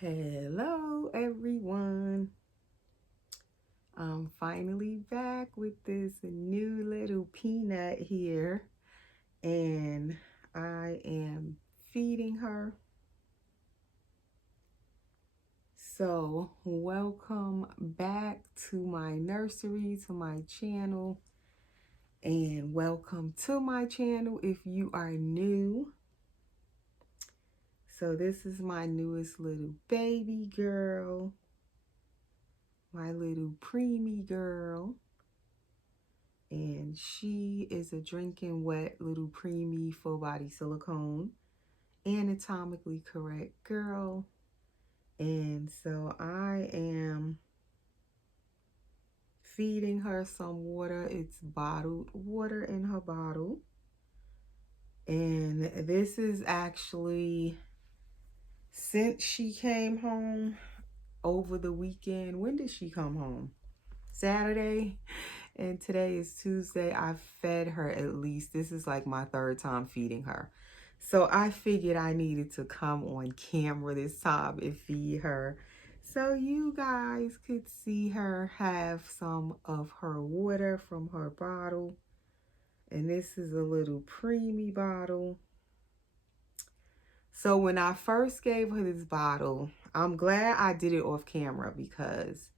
Hello, everyone. I'm finally back with this new little peanut here, and I am feeding her. So, welcome back to my nursery, to my channel, and welcome to my channel if you are new. So, this is my newest little baby girl. My little preemie girl, and she is a drinking wet little preemie full body silicone, anatomically correct girl. And so I am feeding her some water. It's bottled water in her bottle, and this is actually since she came home over the weekend. When did she come home? Saturday, and today is Tuesday. I fed her at least, this is like my third time feeding her. So I figured I needed to come on camera this time and feed her so you guys could see her have some of her water from her bottle. And this is a little preemie bottle. So when I first gave her this bottle, I'm glad I did it off camera because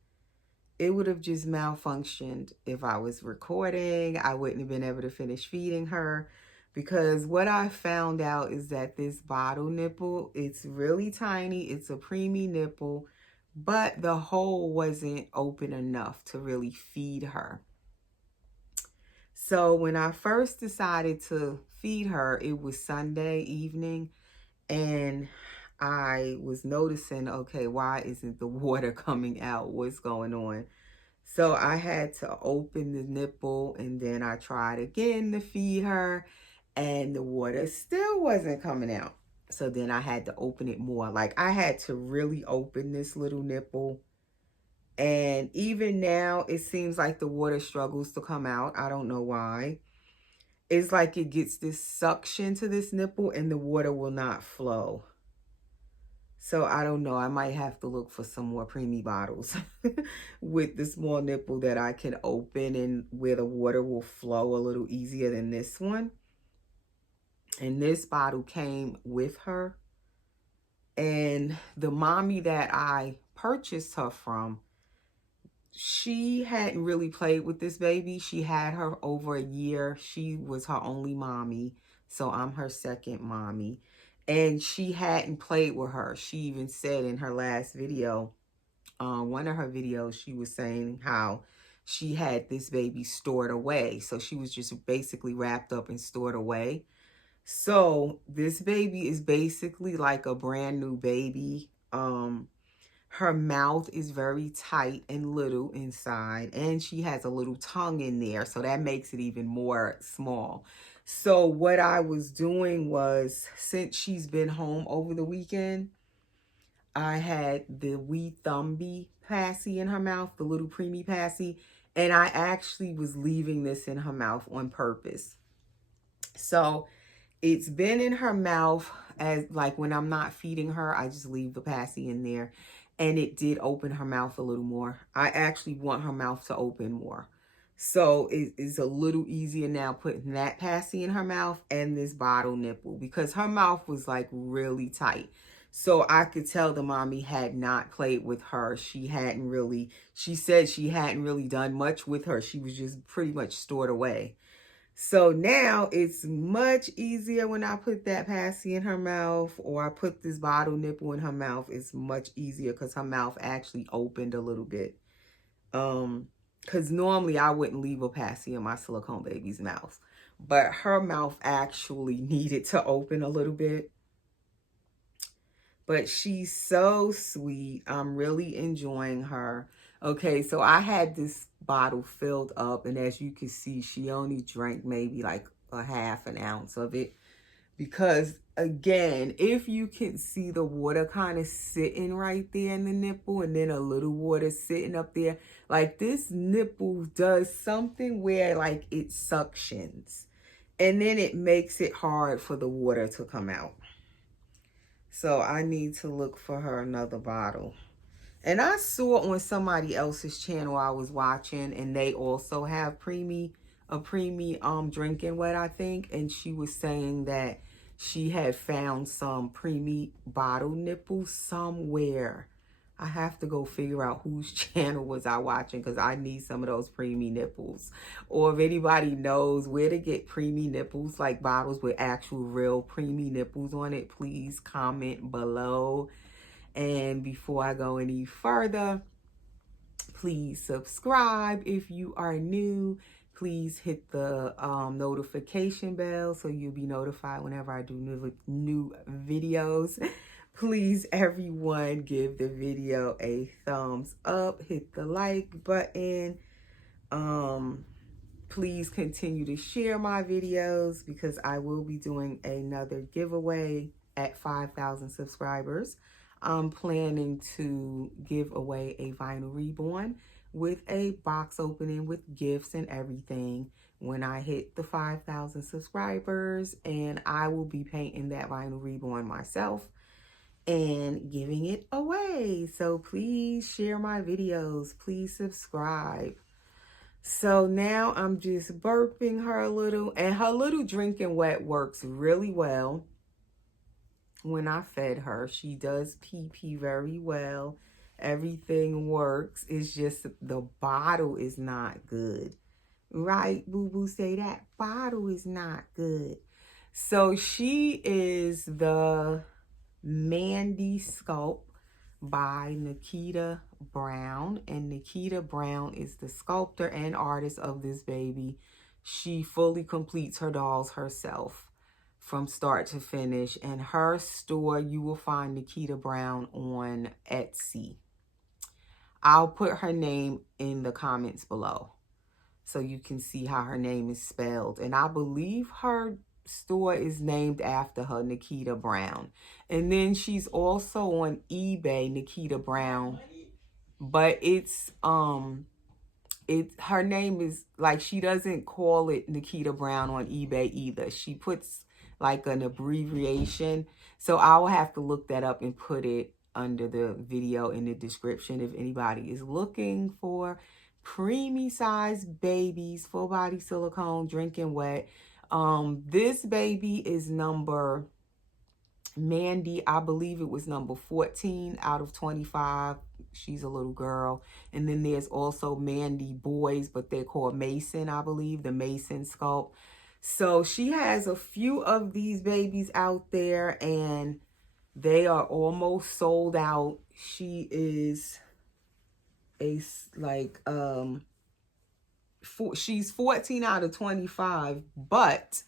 it would have just malfunctioned if I was recording. I wouldn't have been able to finish feeding her, because what I found out is that this bottle nipple, it's really tiny. It's a preemie nipple, but the hole wasn't open enough to really feed her. So when I first decided to feed her, it was Sunday evening, and I was noticing, okay, why isn't the water coming out? What's going on? So I had to open the nipple, and then I tried again to feed her, and the water still wasn't coming out. So then I had to open it more. Like, I had to really open this little nipple. And even now, it seems like the water struggles to come out. I don't know why. It's like it gets this suction to this nipple and the water will not flow. So I don't know. I might have to look for some more preemie bottles with the small nipple that I can open and where the water will flow a little easier than this one. And this bottle came with her. And the mommy that I purchased her from, she hadn't really played with this baby. She had her over a year. She was her only mommy. So I'm her second mommy. And she hadn't played with her. She even said in her last video, one of her videos, she was saying how she had this baby stored away. So she was just basically wrapped up and stored away. So this baby is basically like a brand new baby. Her mouth is very tight and little inside, and she has a little tongue in there, so that makes it even more small. So what I was doing was, since she's been home over the weekend, I had the wee Thumbie passy in her mouth, the little preemie passy, and I actually was leaving this in her mouth on purpose. So it's been in her mouth, as like when I'm not feeding her, I just leave the passy in there. And it did open her mouth a little more. I actually want her mouth to open more. So it is a little easier now putting that passy in her mouth and this bottle nipple, because her mouth was like really tight. So I could tell the mommy had not played with her. She said she hadn't really done much with her. She was just pretty much stored away. So now it's much easier when I put that passy in her mouth, or I put this bottle nipple in her mouth. It's much easier because her mouth actually opened a little bit. Because normally I wouldn't leave a passy in my silicone baby's mouth, but her mouth actually needed to open a little bit. But she's so sweet. I'm really enjoying her. Okay, so I had this bottle filled up, and as you can see, she only drank maybe like a half an ounce of it. Because again, if you can see the water kind of sitting right there in the nipple, and then a little water sitting up there, like this nipple does something where like it suctions, and then it makes it hard for the water to come out. So I need to look for her another bottle. And I saw on somebody else's channel I was watching, and they also have Preemie, a Preemie drinking wet, I think. And she was saying that she had found some Preemie bottle nipples somewhere. I have to go figure out whose channel was I watching, because I need some of those Preemie nipples. Or if anybody knows where to get Preemie nipples, like bottles with actual real Preemie nipples on it, please comment below. And before I go any further, please subscribe if you are new. Please hit the notification bell so you'll be notified whenever I do new videos. Please, everyone, give the video a thumbs up. Hit the like button. Please continue to share my videos, because I will be doing another giveaway at 5,000 subscribers. I'm planning to give away a vinyl reborn with a box opening with gifts and everything when I hit the 5,000 subscribers, and I will be painting that vinyl reborn myself and giving it away. So please share my videos. Please subscribe. So now I'm just burping her a little, and her little drinking wet works really well. When I fed her, she does pee very well. Everything works. It's just the bottle is not good. Right, boo-boo? Say that bottle is not good. So she is the Mandy Sculpt by Nekketa Brown, and Nekketa Brown is the sculptor and artist of this baby. She fully completes her dolls herself from start to finish. And her store, you will find Nekketa Brown on Etsy. I'll put her name in the comments below so you can see how her name is spelled. And I believe her store is named after her, Nekketa Brown. And then she's also on eBay, Nekketa Brown. But it's her name is like, she doesn't call it Nekketa Brown on eBay either. She puts like an abbreviation. So I'll have to look that up and put it under the video in the description if anybody is looking for preemie sized babies, full body silicone, drinking wet. This baby is number Mandy, I believe it was number 14 out of 25. She's a little girl. And then there's also Mandy boys, but they're called Mason, I believe, the Mason Sculpt. So she has a few of these babies out there, and they are almost sold out. She is she's 14 out of 25, but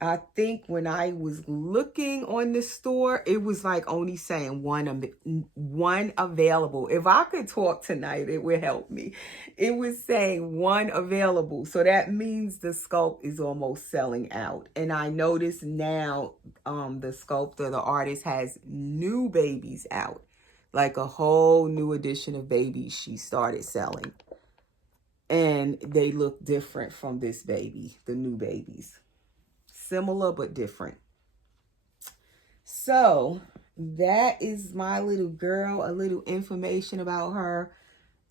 I think when I was looking on the store, it was like only saying one available. If I could talk tonight, it would help me. It was saying one available. So that means the sculpt is almost selling out. And I notice now the sculptor, the artist, has new babies out. Like a whole new edition of babies she started selling. And they look different from this baby, the new babies. Similar but different. So that is my little girl, a little information about her,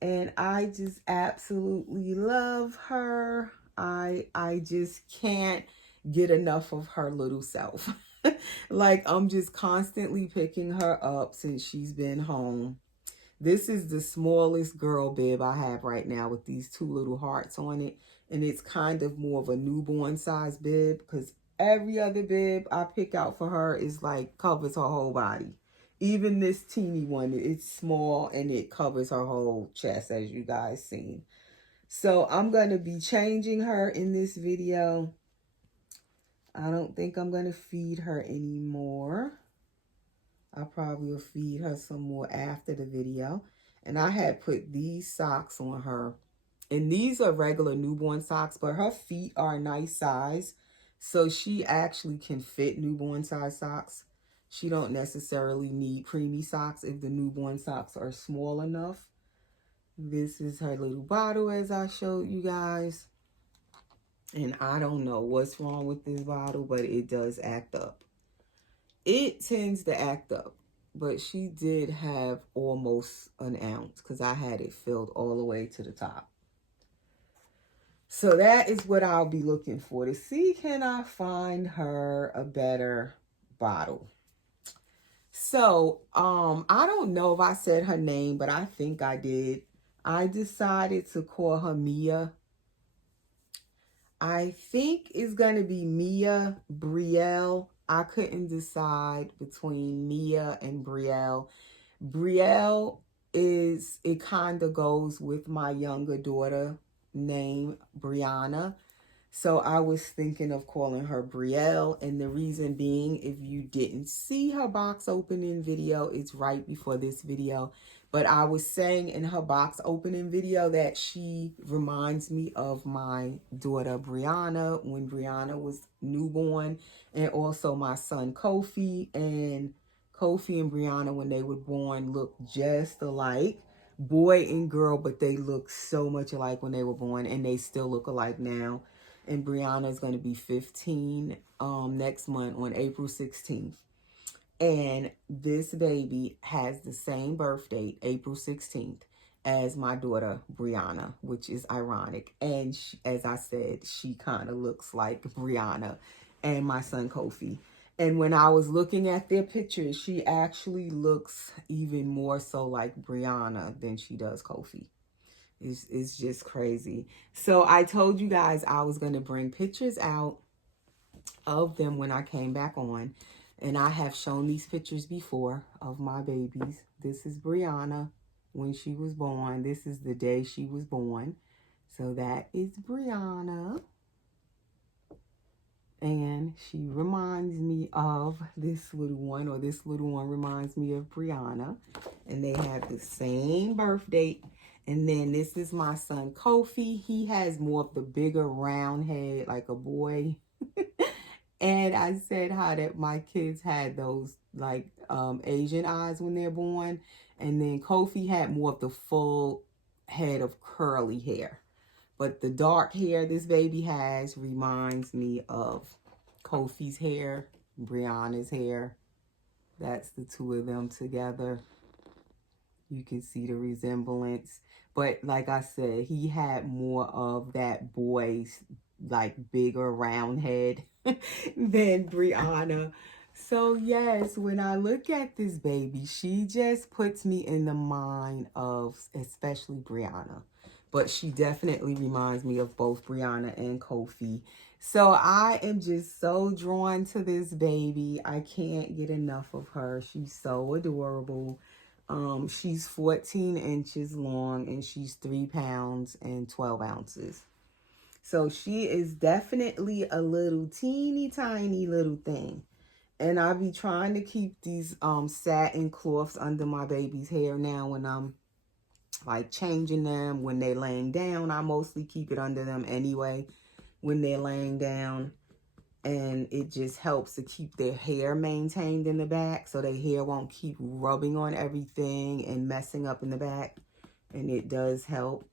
and I just absolutely love her. I just can't get enough of her little self. Like, I'm just constantly picking her up since she's been home. This is the smallest girl bib I have right now with these two little hearts on it. And it's kind of more of a newborn size bib, because every other bib I pick out for her is like covers her whole body. Even this teeny one, it's small and it covers her whole chest, as you guys seen. So I'm going to be changing her in this video. I don't think I'm going to feed her anymore. I probably will feed her some more after the video. And I had put these socks on her. And these are regular newborn socks, but her feet are a nice size. So she actually can fit newborn size socks. She don't necessarily need preemie socks if the newborn socks are small enough. This is her little bottle, as I showed you guys. And I don't know what's wrong with this bottle, but it does act up. It tends to act up, but she did have almost an ounce because I had it filled all the way to the top. So that is what I'll be looking for, to see, can I find her a better bottle. So, I don't know if I said her name, but I think I did. I decided to call her Mia. I think it's going to be Mia Brielle. I couldn't decide between Mia and Brielle. Brielle is, it kind of goes with my younger daughter name, Brianna. So I was thinking of calling her Brielle, and the reason being, if you didn't see her box opening video, it's right before this video. But I was saying in her box opening video that she reminds me of my daughter Brianna when Brianna was newborn, and also my son Kofi. And Kofi and Brianna, when they were born, looked just alike, boy and girl, but they look so much alike when they were born, and they still look alike now. And Brianna is going to be 15 next month on April 16th. And this baby has the same birth date, April 16th, as my daughter Brianna, which is ironic. And she, as I said, she kind of looks like Brianna and my son Kofi. And when I was looking at their pictures, she actually looks even more so like Brianna than she does Kofi. It's just crazy. So I told you guys I was going to bring pictures out of them when I came back on. And I have shown these pictures before of my babies. This is Brianna when she was born. This is the day she was born. So that is Brianna. And she reminds me of this little one, or this little one reminds me of Brianna. And they have the same birth date. And then this is my son Kofi. He has more of the bigger round head like a boy. And I said how that my kids had those like Asian eyes when they're born. And then Kofi had more of the full head of curly hair. But the dark hair this baby has reminds me of Kofi's hair, Brianna's hair. That's the two of them together. You can see the resemblance. But like I said, he had more of that boy's like bigger round head than Brianna. So yes, when I look at this baby, she just puts me in the mind of especially Brianna. But she definitely reminds me of both Brianna and Kofi. So I am just so drawn to this baby. I can't get enough of her. She's so adorable. She's 14 inches long and she's 3 pounds and 12 ounces. So she is definitely a little teeny tiny little thing. And I be trying to keep these satin cloths under my baby's hair now when I'm like changing them. When they're laying down, I mostly keep it under them anyway when they're laying down. And it just helps to keep their hair maintained in the back so their hair won't keep rubbing on everything and messing up in the back. And it does help.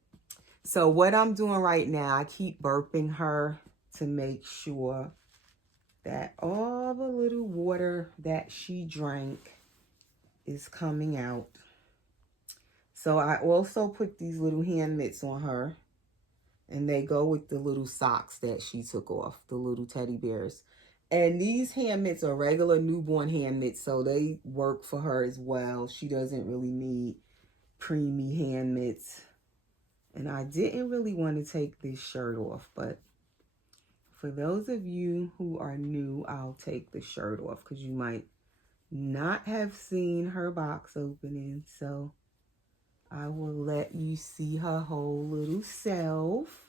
So what I'm doing right now, I keep burping her to make sure that all the little water that she drank is coming out. So I also put these little hand mitts on her. And they go with the little socks that she took off, the little teddy bears. And these hand mitts are regular newborn hand mitts, so they work for her as well. She doesn't really need preemie hand mitts. And I didn't really want to take this shirt off, but for those of you who are new, I'll take the shirt off because you might not have seen her box opening. So I will let you see her whole little self.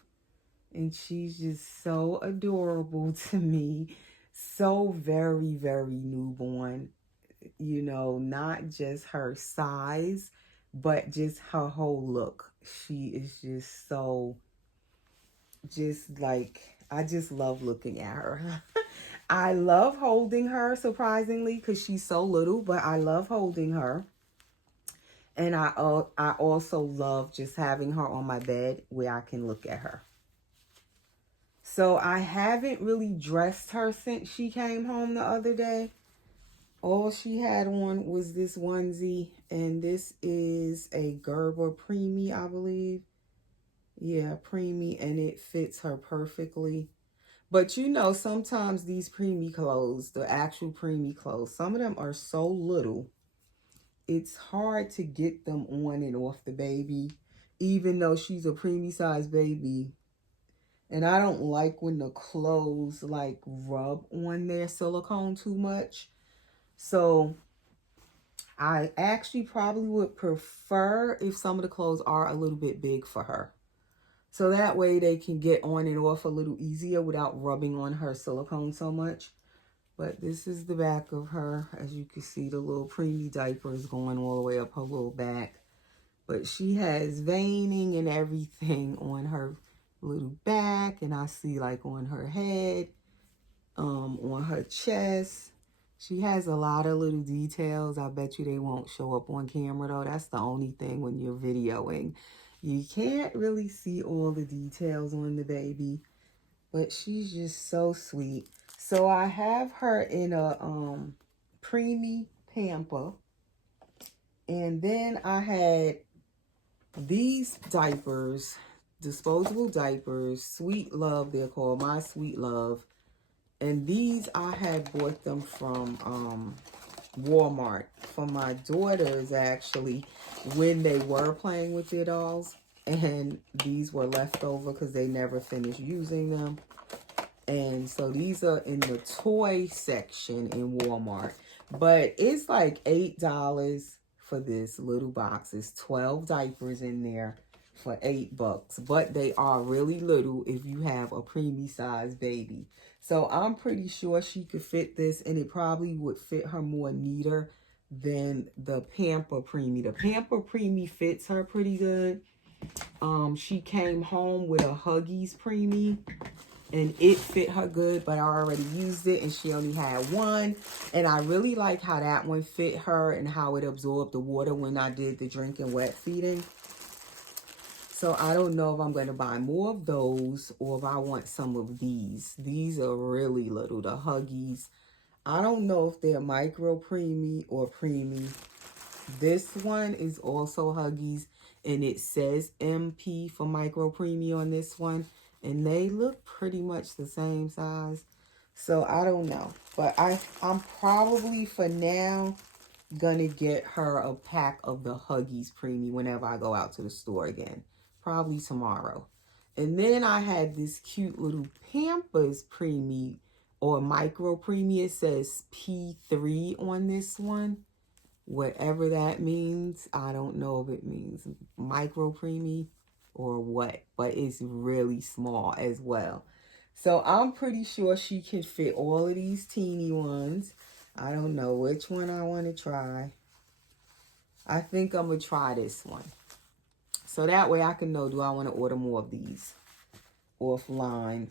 And she's just so adorable to me. So very, very newborn. You know, not just her size, but just her whole look. She is just so, just like, I just love looking at her. I love holding her, surprisingly, because she's so little, but I love holding her. And I also love just having her on my bed where I can look at her. So I haven't really dressed her since she came home the other day. All she had on was this onesie, and this is a Gerber Preemie, I believe. Yeah, Preemie, and it fits her perfectly. But you know, sometimes these Preemie clothes, the actual Preemie clothes, some of them are so little, it's hard to get them on and off the baby, even though she's a Preemie size baby. And I don't like when the clothes like rub on their silicone too much. So I actually probably would prefer if some of the clothes are a little bit big for her. So that way they can get on and off a little easier without rubbing on her silicone so much. But this is the back of her. As you can see, the little preemie diaper is going all the way up her little back. But she has veining and everything on her little back. And I see like on her head, on her chest. She has a lot of little details. I bet you they won't show up on camera though. That's the only thing when you're videoing. You can't really see all the details on the baby. But she's just so sweet. So I have her in a preemie pamper. And then I had these diapers, disposable diapers, Sweet Love, they're called, My Sweet Love. And these I had bought them from Walmart for my daughters, actually, when they were playing with their dolls. And these were left over because they never finished using them. And so these are in the toy section in Walmart. But it's like $8 for this little box. It's 12 diapers in there for $8. But they are really little if you have a preemie size baby. So I'm pretty sure she could fit this, and it probably would fit her more neater than the Pamper Preemie. The Pamper Preemie fits her pretty good. She came home with a Huggies Preemie, and it fit her good, but I already used it, and she only had one. And I really like how that one fit her and how it absorbed the water when I did the drinking wet feeding. So I don't know if I'm going to buy more of those or if I want some of these. These are really little, the Huggies. I don't know if they're micro preemie or preemie. This one is also Huggies, and it says MP for micro preemie on this one. And they look pretty much the same size. So I don't know. But I'm probably for now gonna get her a pack of the Huggies Preemie whenever I go out to the store again. Probably tomorrow. And then I had this cute little Pampers Preemie or micro preemie. It says P3 on this one. Whatever that means. I don't know if it means micro preemie or what, but it's really small as well. So I'm pretty sure she can fit all of these teeny ones. I don't know which one I want to try. I think I'm going to try this one. So that way I can know, do I want to order more of these offline?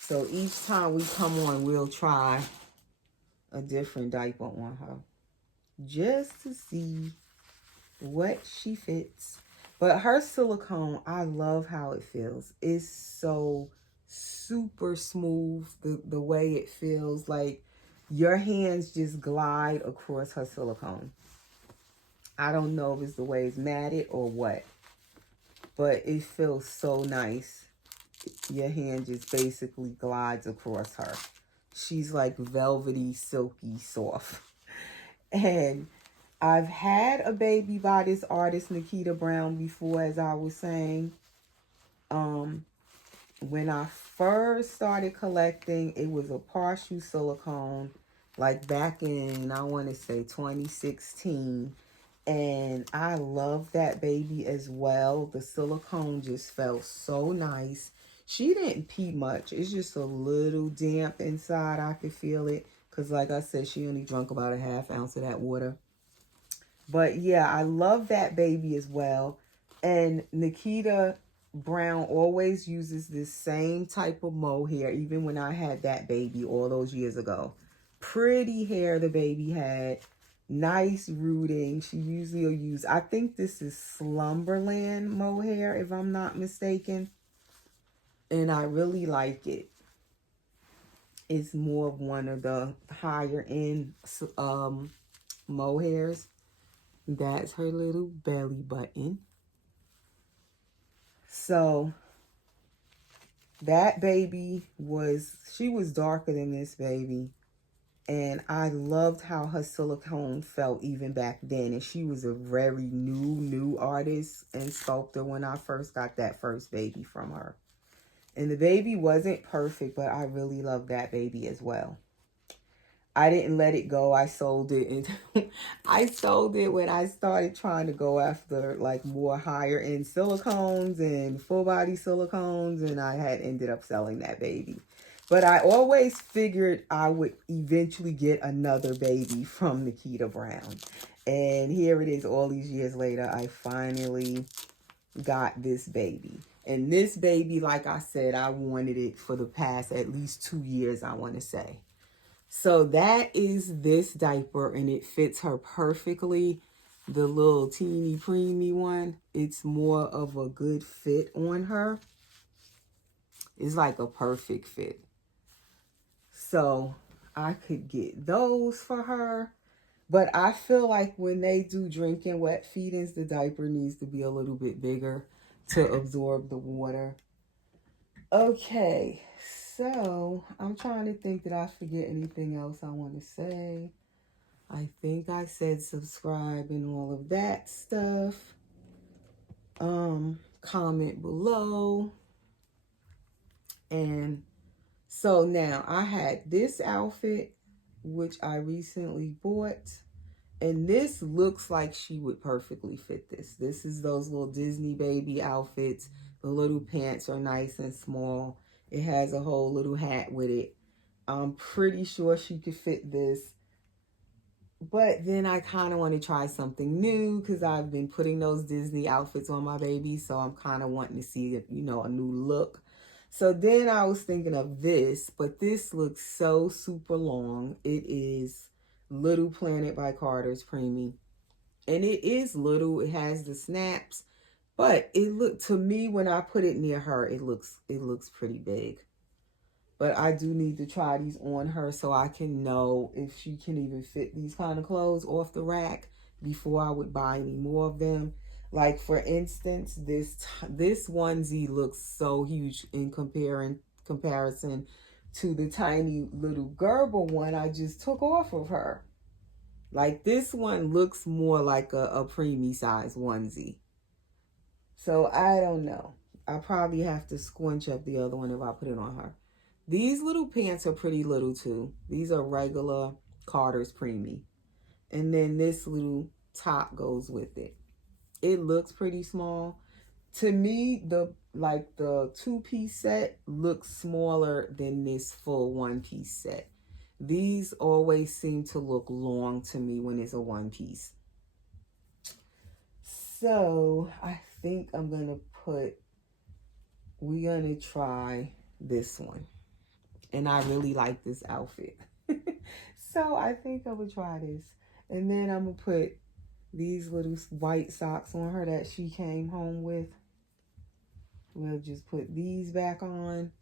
So each time we come on, we'll try a different diaper on her, just to see what she fits. But her silicone, I love how it feels. It's so super smooth, the way it feels. Like your hands just glide across her silicone. I don't know if it's the way it's matted or what, but it feels so nice. Your hand just basically glides across her. She's like velvety, silky, soft. And I've had a baby by this artist, Nekketa Brown, before, as I was saying. When I first started collecting, it was a partial silicone, like back in, I want to say 2016. And I love that baby as well. The silicone just felt so nice. She didn't pee much. It's just a little damp inside. I could feel it. Because like I said, she only drank about a half ounce of that water. But yeah, I love that baby as well. And Nekketa Brown always uses this same type of mohair, even when I had that baby all those years ago. Pretty hair the baby had. Nice rooting. She usually will use, I think this is Slumberland mohair, if I'm not mistaken. And I really like it. It's more of one of the higher end mohairs. That's her little belly button. So that baby she was darker than this baby. And I loved how her silicone felt even back then. And she was a very new artist and sculptor when I first got that first baby from her. And the baby wasn't perfect, but I really loved that baby as well. I didn't let it go. I sold it. And I sold it when I started trying to go after like more higher end silicones and full body silicones. And I had ended up selling that baby. But I always figured I would eventually get another baby from Nekketa Brown. And here it is all these years later. I finally got this baby. And this baby, like I said, I wanted it for the past at least 2 years, I want to say. So that is this diaper, and it fits her perfectly. The little teeny preemie one, it's more of a good fit on her. It's like a perfect fit. So I could get those for her. But I feel like when they do drinking wet feedings, the diaper needs to be a little bit bigger to absorb the water. Okay, so I'm trying to think, did I forget anything else I want to say? I think I said subscribe and all of that stuff. Comment below. And so now I had this outfit, which I recently bought. And this looks like she would perfectly fit this. This is those little Disney baby outfits. The little pants are nice and small. It has a whole little hat with it. I'm pretty sure she could fit this. But then I kind of want to try something new because I've been putting those Disney outfits on my baby. So I'm kind of wanting to see, a new look. So then I was thinking of this, but this looks so super long. It is Little Planet by Carter's Preemie. And it is little. It has the snaps. But to me, when I put it near her, it looks pretty big. But I do need to try these on her so I can know if she can even fit these kind of clothes off the rack before I would buy any more of them. Like, for instance, this onesie looks so huge in comparison to the tiny little Gerber one I just took off of her. Like, this one looks more like a preemie size onesie. So I don't know. I probably have to squinch up the other one if I put it on her. These little pants are pretty little too. These are regular Carter's Preemie. And then this little top goes with it. It looks pretty small. To me, the 2-piece set looks smaller than this full 1-piece set. These always seem to look long to me when it's a 1-piece. So I think we're gonna try this one. And I really like this outfit. So I think I would try this. And then I'm going to put these little white socks on her that she came home with. We'll just put these back on.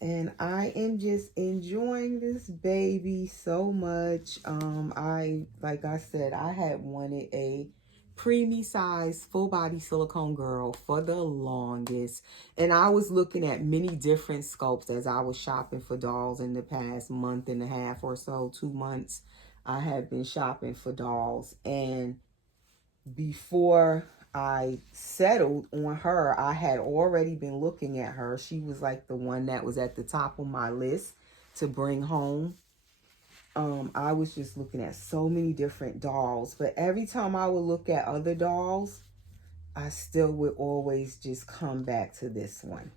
And I am just enjoying this baby so much. Like I said, I had wanted a preemie size full body silicone girl for the longest. And I was looking at many different sculpts as I was shopping for dolls in the past month and a half or so, 2 months. I have been shopping for dolls, and before I settled on her, I had already been looking at her. She was like the one that was at the top of my list to bring home. I was just looking at so many different dolls, but every time I would look at other dolls, I still would always just come back to this one.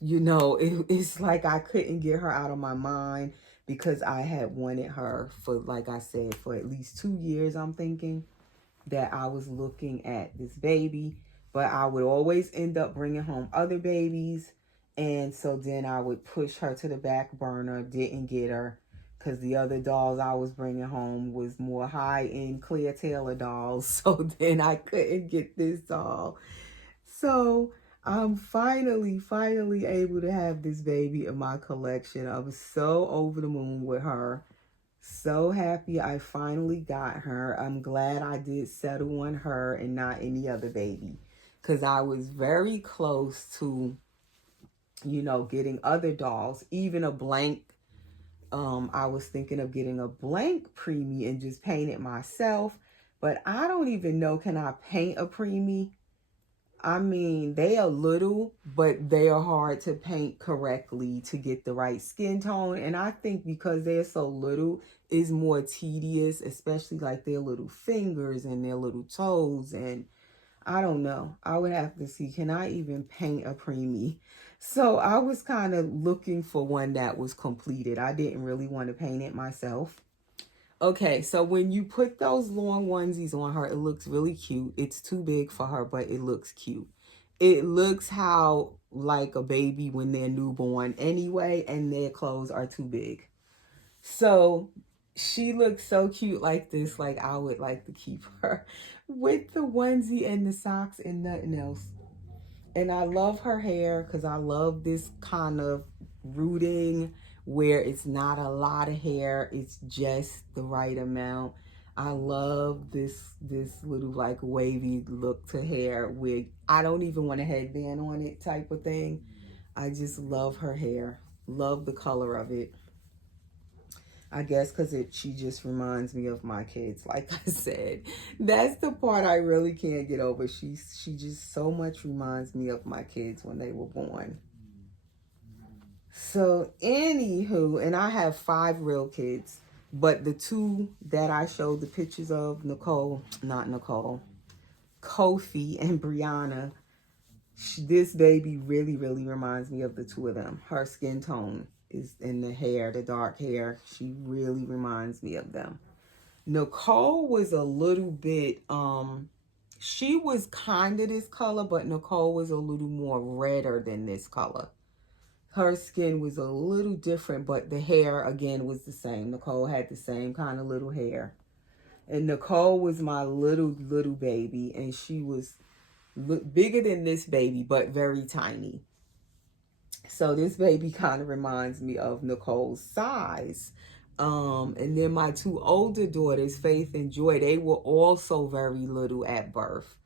You know, it's like I couldn't get her out of my mind because I had wanted her for, like I said, for at least 2 years, I'm thinking, that I was looking at this baby. But I would always end up bringing home other babies. And so then I would push her to the back burner, didn't get her, because the other dolls I was bringing home was more high-end Claire Taylor dolls. So then I couldn't get this doll. So I'm finally able to have this baby in my collection. I was so over the moon with her. So happy I finally got her. I'm glad I did settle on her and not any other baby, because I was very close to, you know, getting other dolls, even a blank. I was thinking of getting a blank Preemie and just paint it myself, but I don't even know, can I paint a Preemie? I mean, they are little, but they are hard to paint correctly to get the right skin tone. And I think because they're so little, it's more tedious, especially like their little fingers and their little toes. And I don't know. I would have to see, can I even paint a Preemie? So I was kind of looking for one that was completed. I didn't really want to paint it myself. Okay, so when you put those long onesies on her, it looks really cute. It's too big for her, but it looks cute. It looks how like a baby when they're newborn anyway, and their clothes are too big. So she looks so cute like this. Like I would like to keep her with the onesie and the socks and nothing else. And I love her hair because I love this kind of rooting where it's not a lot of hair, it's just the right amount. I love this little like wavy look to hair where I don't even want a headband on it type of thing. I just love her hair, love the color of it. I guess because she just reminds me of my kids. Like I said, that's the part I really can't get over. She just so much reminds me of my kids when they were born. So anywho, and I have 5 real kids, but the 2 that I showed the pictures of, Kofi and Brianna, this baby really reminds me of the 2 of them. Her skin tone is in the hair, the dark hair. She really reminds me of them. Nicole was a little bit, she was kind of this color, but Nicole was a little more redder than this color. Her skin was a little different, but the hair, again, was the same. Nicole had the same kind of little hair. And Nicole was my little baby, and she was bigger than this baby, but very tiny. So this baby kind of reminds me of Nicole's size. And then my 2 older daughters, Faith and Joy, they were also very little at birth.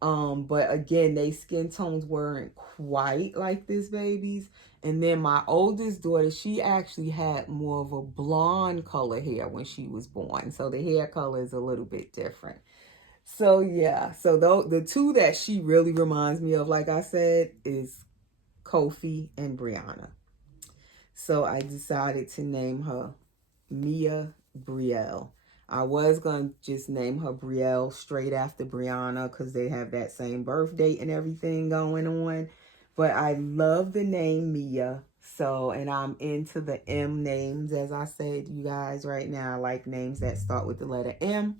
But again, they skin tones weren't quite like this baby's. And then my oldest daughter, she actually had more of a blonde color hair when she was born. So the hair color is a little bit different. So yeah, so the 2 that she really reminds me of, like I said, is Kofi and Brianna. So I decided to name her Mia Brielle. I was going to just name her Brielle straight after Brianna because they have that same birth date and everything going on. But I love the name Mia. So, and I'm into the M names, as I said, you guys, right now. I like names that start with the letter M.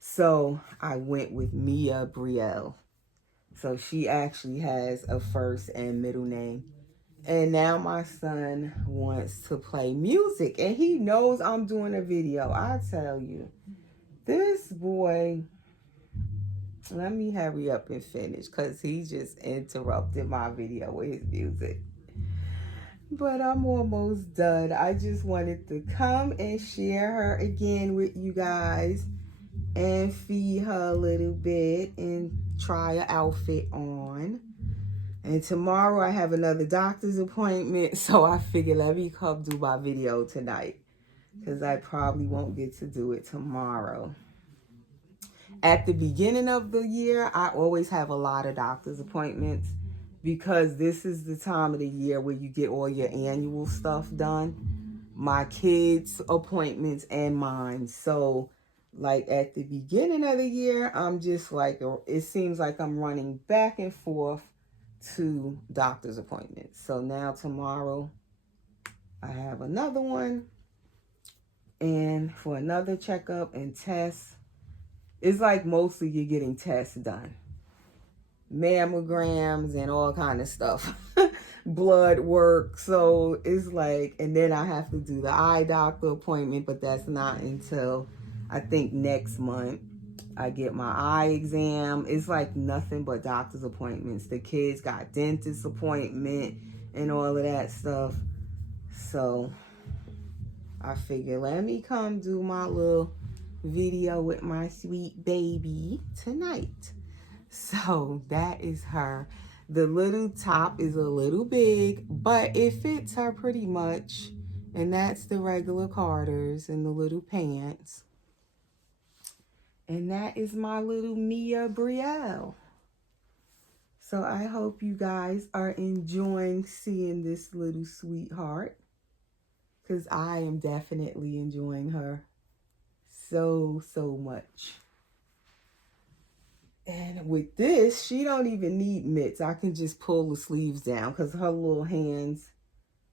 So I went with Mia Brielle. So she actually has a first and middle name. And now my son wants to play music, and he knows I'm doing a video. I tell you, this boy, let me hurry up and finish because he just interrupted my video with his music. But I'm almost done. I just wanted to come and share her again with you guys and feed her a little bit and try an outfit on. And tomorrow I have another doctor's appointment, so I figured let me come do my video tonight. because I probably won't get to do it tomorrow. At the beginning of the year, I always have a lot of doctor's appointments because this is the time of the year where you get all your annual stuff done. My kids' appointments and mine. So, like at the beginning of the year, I'm just like, it seems like I'm running back and forth to doctor's appointments. So now tomorrow, I have another one. And for another checkup and test. It's like mostly you're getting tests done. Mammograms and all kind of stuff. Blood work. So it's like, and then I have to do the eye doctor appointment, but that's not until I think next month. I get my eye exam. It's like nothing but doctor's appointments. The kids got dentist appointment and all of that stuff. So I figure, let me come do my little video with my sweet baby tonight. So that is her. The little top is a little big, but it fits her pretty much. And that's the regular Carters and the little pants. And that is my little Mia Brielle. So I hope you guys are enjoying seeing this little sweetheart, because I am definitely enjoying her so much. And with this, she don't even need mitts. I can just pull the sleeves down because her little hands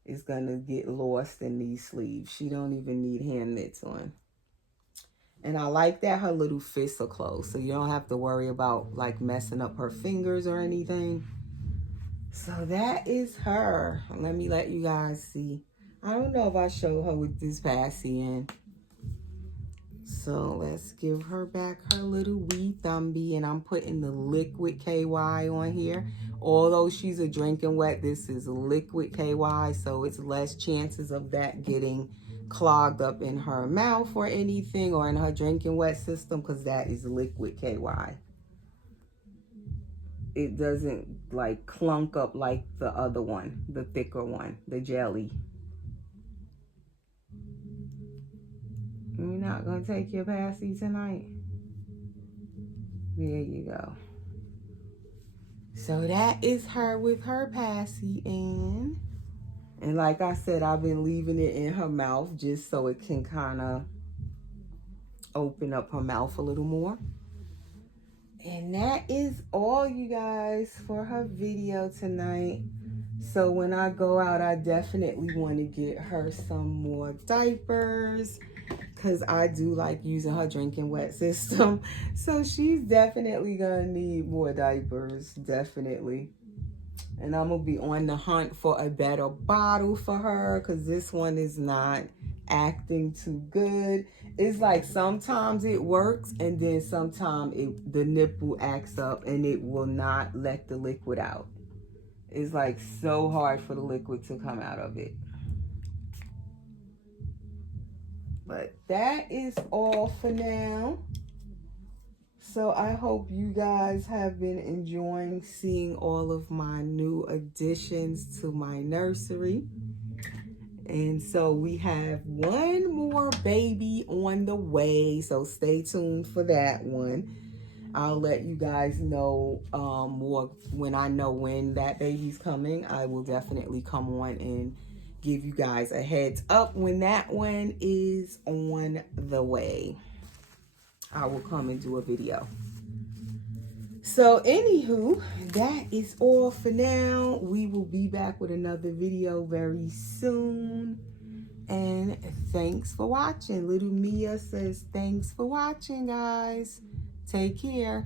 is gonna get lost in these sleeves. She don't even need hand mitts on. And I like that her little fists are closed, so you don't have to worry about like messing up her fingers or anything. So that is her. Let me let you guys see. I don't know if I show her with this passy in. So let's give her back her little wee thumbie, and I'm putting the liquid KY on here. Although she's a drinking wet, this is liquid KY, so it's less chances of that getting clogged up in her mouth or anything, or in her drinking wet system, because that is liquid KY. It doesn't like clunk up like the other one, the thicker one, the jelly. You're not going to take your passy tonight? There you go. So that is her with her passy in. And like I said, I've been leaving it in her mouth just so it can kind of open up her mouth a little more. And that is all, you guys, for her video tonight. So when I go out, I definitely want to get her some more diapers, because I do like using her drinking wet system. So she's definitely gonna need more diapers, definitely. And I'm gonna be on the hunt for a better bottle for her, because this one is not acting too good. It's like sometimes it works, and then sometimes the nipple acts up and it will not let the liquid out. It's like so hard for the liquid to come out of it. But that is all for now. So I hope you guys have been enjoying seeing all of my new additions to my nursery. And so we have one more baby on the way, so stay tuned for that one. I'll let you guys know more when I know when that baby's coming. I will definitely come on and give you guys a heads up when that one is on the way. I will come and do a video. So anywho, that is all for now. We will be back with another video very soon. And thanks for watching. Little Mia says thanks for watching, guys. Take care.